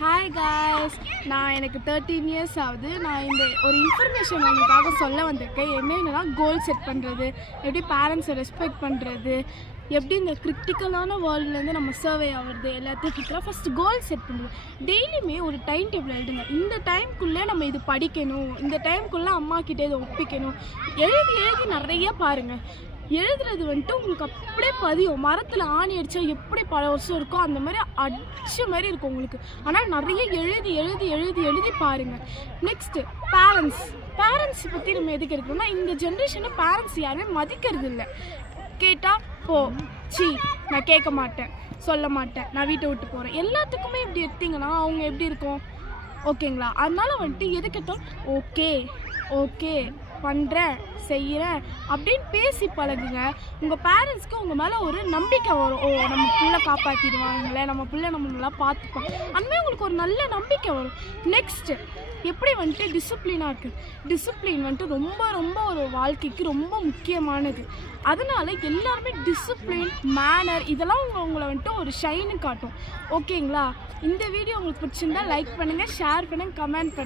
Hi guys, நான் எனக்கு 13 years ஆகுது. நான் இந்த ஒரு இன்ஃபர்மேஷன் உங்களுக்காக சொல்ல வந்திருக்கேன். என்னென்னா கோல் செட் பண்ணுறது, எப்படி பேரண்ட்ஸை ரெஸ்பெக்ட் பண்ணுறது, எப்படி இந்த கிரிட்டிக்கலான வேர்ல்ட்லேருந்து நம்ம சர்வே ஆகிறது எல்லாத்துக்கும் ஃபஸ்ட்டு கோல் செட் பண்ணுறது. டெய்லியுமே ஒரு டைம் டேபிள் எழுதுங்க. இந்த டைம்குள்ளே நம்ம இது படிக்கணும், இந்த டைம்குள்ளே அம்மா கிட்டே இதை ஒப்பிக்கணும். எழுதி நிறைய பாருங்கள். எழுதுறது வந்துட்டு உங்களுக்கு அப்படியே பதியும். மரத்தில் ஆணி அடித்தா எப்படி பல வருஷம் இருக்கோ அந்த மாதிரி அடிச்ச மாதிரி இருக்கும் உங்களுக்கு. ஆனால் நிறைய எழுதி பாருங்கள். நெக்ஸ்ட்டு பேரண்ட்ஸ் பற்றி நம்ம எதுக்கு எடுக்கணும்னா, இந்த ஜென்ரேஷனில் பேரண்ட்ஸ் யாருமே மதிக்கிறது இல்லை. கேட்டால் நான் கேட்க மாட்டேன், சொல்ல மாட்டேன், நான் வீட்டை விட்டு போகிறேன். எல்லாத்துக்குமே இப்படி எடுத்தீங்கன்னா அவங்க எப்படி இருக்கும்? ஓகேங்களா? அதனால் வந்துட்டு எது கேட்டாலும் ஓகே பண்ணுறேன், செய்கிறேன் அப்படின்னு பேசி பழகுங்க. உங்கள் பேரண்ட்ஸ்க்கு உங்கள் மேலே ஒரு நம்பிக்கை வரும். நம்ம பிள்ளை காப்பாற்றிடுவாங்களே, நம்ம பிள்ளை நம்ம நல்லா பார்த்துப்போம், அந்தமாதிரி உங்களுக்கு ஒரு நல்ல நம்பிக்கை வரும். நெக்ஸ்ட்டு எப்படி வந்துட்டு டிசிப்ளினாக இருக்குது. டிசிப்ளின் வந்துட்டு ரொம்ப ஒரு வாழ்க்கைக்கு ரொம்ப முக்கியமானது. அதனால் எல்லாருமே டிசிப்ளின், மேனர் இதெல்லாம் உங்களை வந்துட்டு ஒரு ஷைனு காட்டும். ஓகேங்களா? இந்த வீடியோ உங்களுக்கு பிடிச்சிருந்தா லைக் பண்ணுங்கள், ஷேர் பண்ணுங்கள், கமெண்ட் பண்ணுங்கள்.